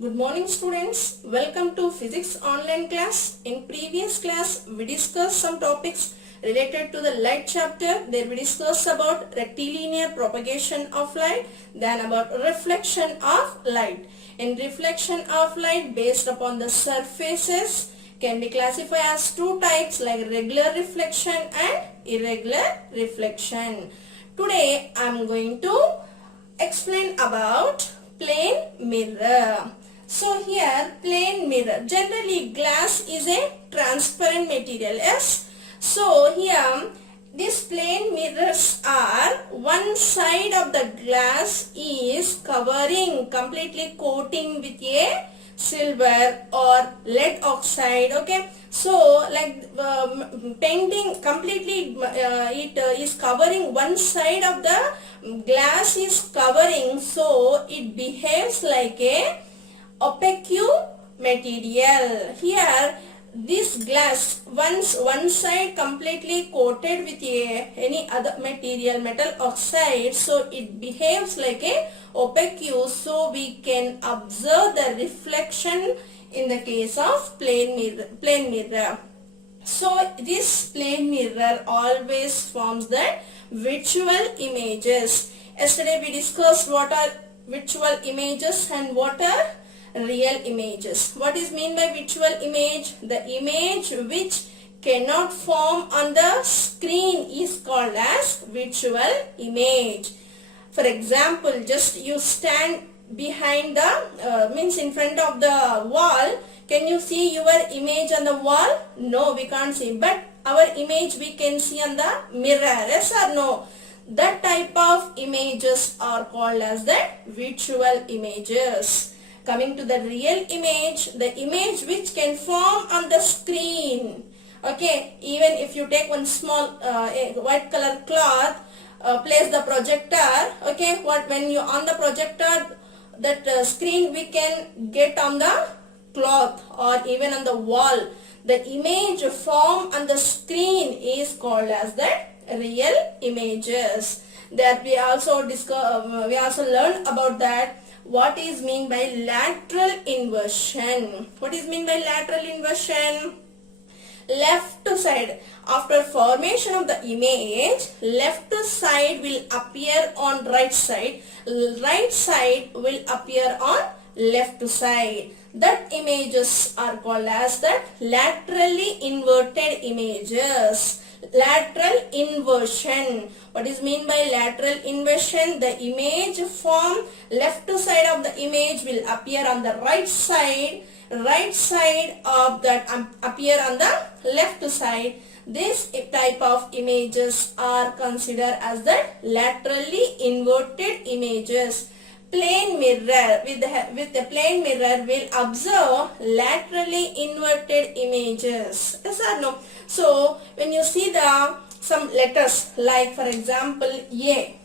Good morning students. Welcome to physics online class. In previous class we discussed some topics related to the light chapter. There we discussed about rectilinear propagation of light, then about reflection of light. In reflection of light based upon the surfaces can be classified as two types like regular reflection and irregular reflection. Today I am going to explain about plane mirror. So here plane mirror, generally glass is a transparent material, yes. So here these plane mirrors are one side of the glass is covering, completely coating with a silver or lead oxide, okay. So like painting completely it is covering one side of the glass is covering, so it behaves like a opaque material. Here this glass, once one side completely coated with any other material, metal oxide, so it behaves like a opaque, so we can observe the reflection in the case of plane mirror. So this plane mirror always forms the virtual images. Yesterday we discussed what are virtual images and what are real images. What is mean by virtual image? The image which cannot form on the screen is called as virtual image. For example, just you stand behind the means in front of the wall. Can you see your image on the wall? No, we can't see, but our image we can see on the mirror, yes or no? That type of images are called as the virtual images. Coming to the real image, the image which can form on the screen, okay. Even if you take one small white color cloth, place the projector, okay. When you on the projector, that screen we can get on the cloth or even on the wall. The image form on the screen is called as the real images. That we also learned about that. What is mean by lateral inversion? What is mean by lateral inversion? Left side, after formation of the image, left side will appear on right side will appear on left side. That images are called as that laterally inverted images. Lateral inversion. What is mean by lateral inversion? The image form left side of the image will appear on the right side of that appear on the left side. This type of images are considered as the laterally inverted images. Plane mirror, with the plane mirror will observe laterally inverted images, yes or no? So when you see the some letters like for example A,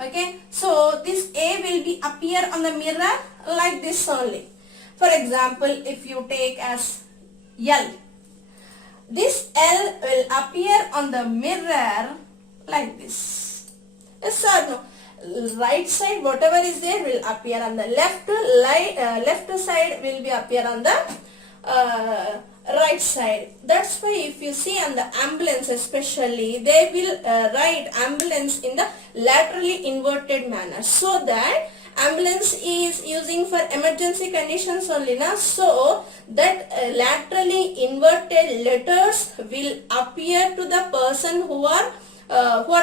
okay, so this A will be appear on the mirror like this only. For example, if you take as L, this L will appear on the mirror like this, yes or no? Right side whatever is there will appear on the left side will be appear on the right side. That's why if you see on the ambulance especially, they will write ambulance in the laterally inverted manner, so that ambulance is using for emergency conditions only now, so that laterally inverted letters will appear to the person who are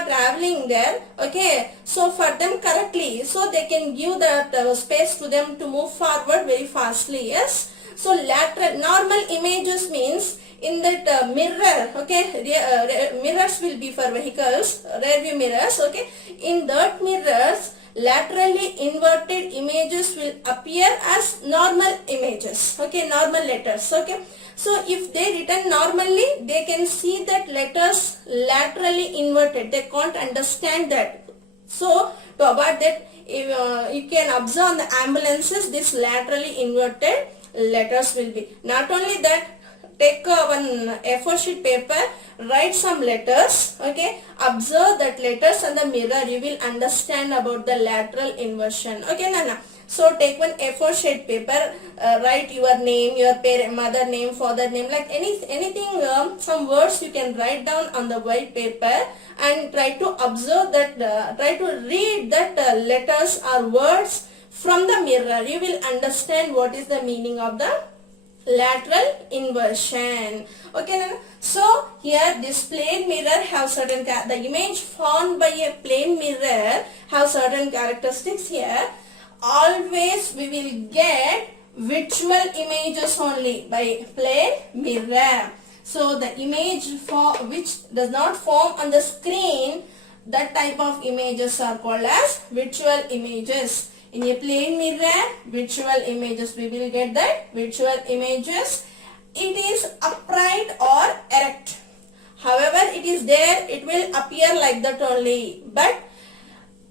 traveling there, okay. So for them correctly, so they can give that space to them to move forward very fastly, yes. So lateral normal images means in that mirror, okay, mirrors will be for vehicles, rear view mirrors, okay. In that mirrors, laterally inverted images will appear as normal images, okay, normal letters, okay. So if they written normally, they can see that letters laterally inverted. They can't understand that. So to avoid that, you can observe on the ambulances this laterally inverted letters will be. Not only that, take one A4 sheet paper, write some letters, okay, observe that letters on the mirror, you will understand about the lateral inversion, okay Nana. So take one A4 sheet paper, write your name, your parent, mother name, father name, like anything, some words you can write down on the white paper and try to observe that, try to read that letters or words from the mirror. You will understand what is the meaning of the lateral inversion. Okay, so here this plane mirror have certain, the image formed by a plane mirror have certain characteristics here. Always we will get virtual images only by plane mirror. So the image for which does not form on the screen, that type of images are called as virtual images. In a plane mirror, virtual images, we will get that virtual images. It is upright or erect. However, it is there, it will appear like that only. But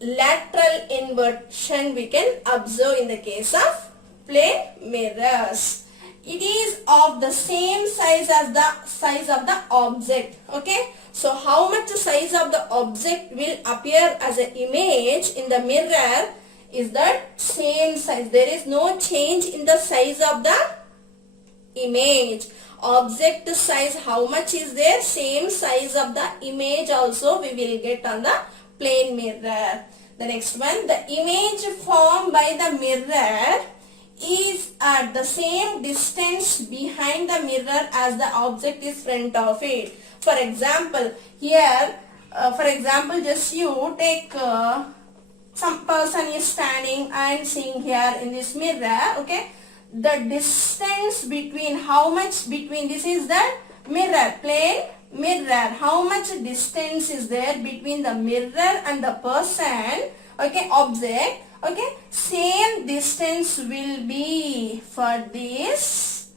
lateral inversion we can observe in the case of plane mirrors. It is of the same size as the size of the object. Okay. So how much size of the object will appear as an image in the mirror is that same size. There is no change in the size of the image. Object size, how much is there? Same size of the image also we will get on the plane mirror. The next one, the image formed by the mirror is at the same distance behind the mirror as the object is front of it. For example, here, just you take some person is standing and seeing here in this mirror. Okay, the distance between, how much between, this is the mirror, plane mirror, how much distance is there between the mirror and the person, okay, object. Okay, same distance will be for this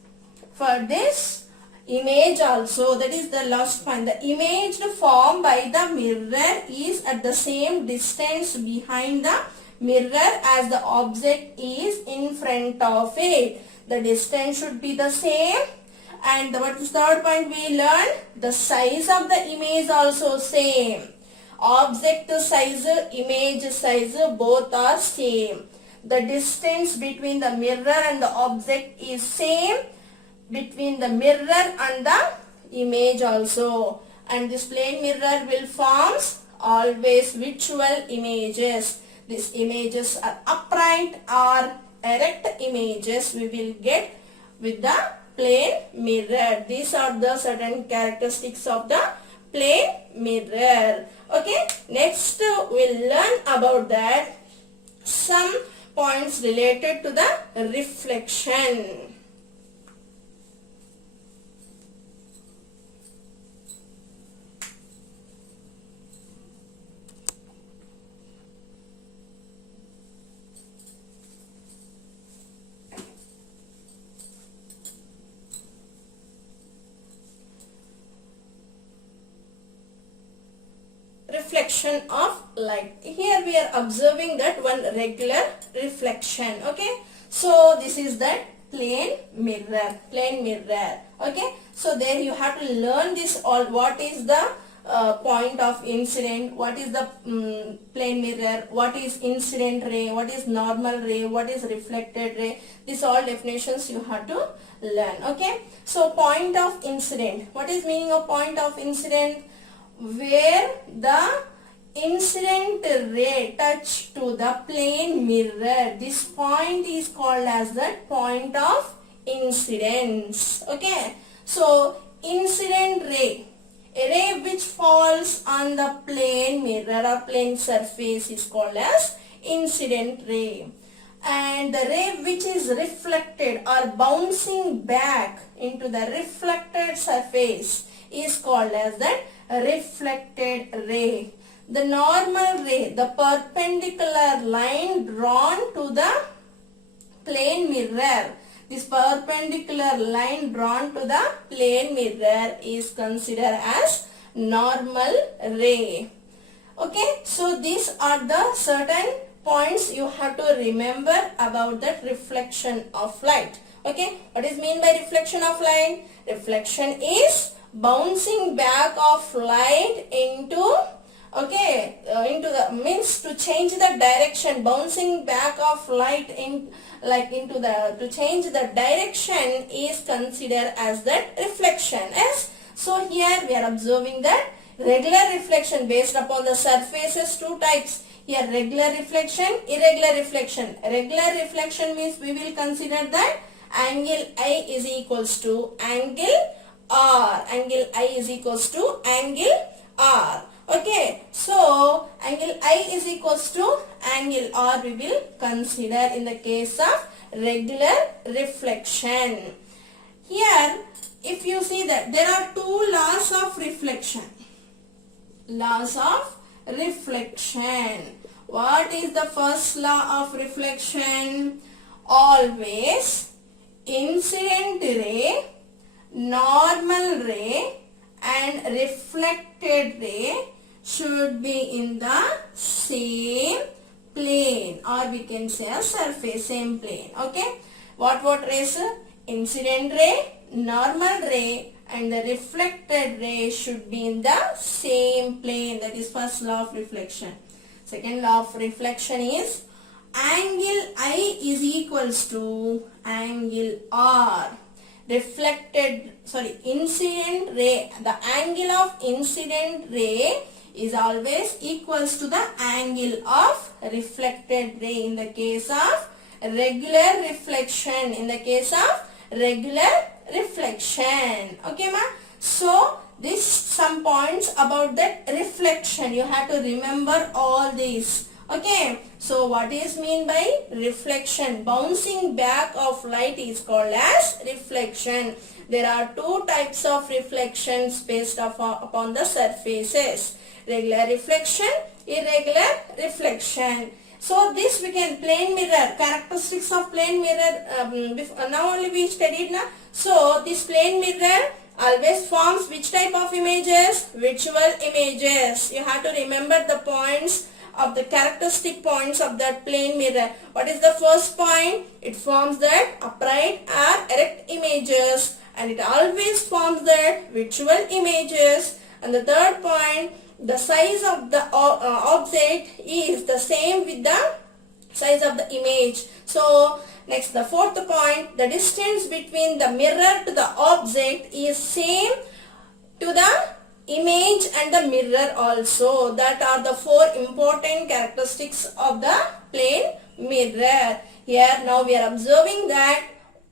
image also. That is the last point. The image formed by the mirror is at the same distance behind the mirror as the object is in front of it. The distance should be the same. And what is the third point we learned? The size of the image also same. Object size, image size, both are same. The distance between the mirror and the object is same between the mirror and the image also. And this plane mirror will forms always virtual images. These images are upright or erect images we will get with the plane mirror. These are the certain characteristics of the plane mirror. Okay, next we'll learn about that some points related to the reflection. Reflection of light. Here we are observing that one regular reflection. Okay, so this is that plane mirror. Okay, so there you have to learn this all. What is the point of incident, what is the plane mirror, what is incident ray, what is normal ray, what is reflected ray. These all definitions you have to learn. Okay, so point of incident. What is meaning of point of incident? Where the incident ray touch to the plane mirror. This point is called as the point of incidence. Okay, so incident ray, a ray which falls on the plane mirror or plane surface is called as incident ray. And the ray which is reflected or bouncing back into the reflected surface is called as that reflected ray. The normal ray, the perpendicular line drawn to the plane mirror, this perpendicular line drawn to the plane mirror is considered as normal ray. Okay, so these are the certain points you have to remember about that reflection of light. Okay, what is mean by reflection of light? Reflection is bouncing back of light into Okay, into the means to change the direction, bouncing back of light in into the to change the direction is considered as that reflection. Yes. So here we are observing that regular reflection based upon the surfaces, two types. Here regular reflection, irregular reflection. Regular reflection means we will consider that angle I is equals to angle R. Angle I is equals to angle R. Okay, so angle I is equals to angle R we will consider in the case of regular reflection. Here, if you see that there are two laws of reflection. Laws of reflection. What is the first law of reflection? Always incident ray, normal ray and reflected ray should be in the same plane, or we can say a surface, same plane. Okay, what rays? Incident ray, normal ray and the reflected ray should be in the same plane. That is first law of reflection. Second law of reflection is angle I is equals to angle R. Incident ray, the angle of incident ray is always equals to the angle of reflected ray in the case of regular reflection. In the case of regular reflection. Okay, ma? So, this some points about that reflection. You have to remember all these. Okay, so what is mean by reflection? Bouncing back of light is called as reflection. There are two types of reflections based upon the surfaces. Regular reflection, irregular reflection. So this we can plane mirror, characteristics of plane mirror, now only we studied now. So this plane mirror always forms which type of images? Visual images. You have to remember the points of the characteristic points of that plane mirror. What is the first point? It forms that upright or erect images, and it always forms that visual images. And the third point, the size of the object is the same with the size of the image. So next, the fourth point, the distance between the mirror to the object is same to the image and the mirror also. That are the four important characteristics of the plane mirror. Here now we are observing that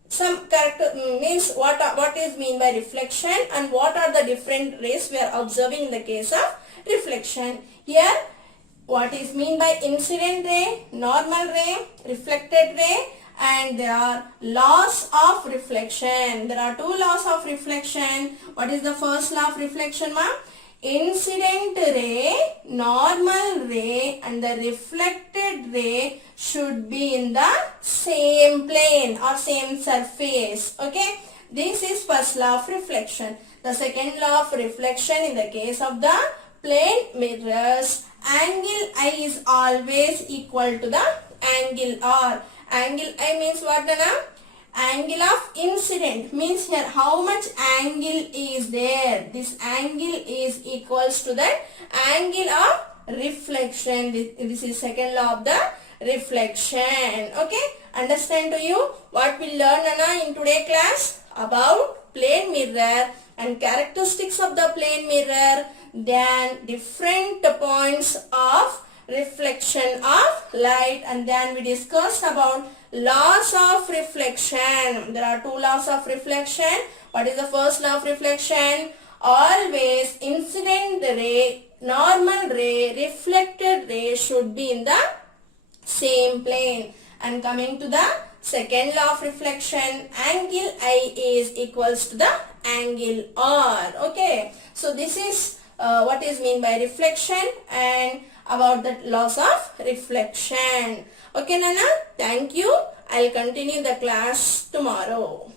some character means what is mean by reflection and what are the different rays we are observing in the case of reflection. Here what is mean by incident ray, normal ray, reflected ray, and there are laws of reflection. There are two laws of reflection. What is the first law of reflection, ma? Incident ray, normal ray and the reflected ray should be in the same plane or same surface. Okay, this is first law of reflection. The second law of reflection in the case of the plane mirrors, angle I is always equal to the angle R. Angle I means what, Nana? Angle of incident means here how much angle is there. This angle is equals to that angle of reflection. This is second law of the reflection. Okay, understand to you what we learn, Nana, in today class about plane mirror and characteristics of the plane mirror, then different points of reflection of light, and then we discussed about laws of reflection. There are two laws of reflection. What is the first law of reflection? Always incident ray, normal ray, reflected ray should be in the same plane. And coming to the second law of reflection, angle I is equals to the angle R. Okay, so this is what is mean by reflection and about the laws of reflection. Okay, Nana, thank you. I'll continue the class tomorrow.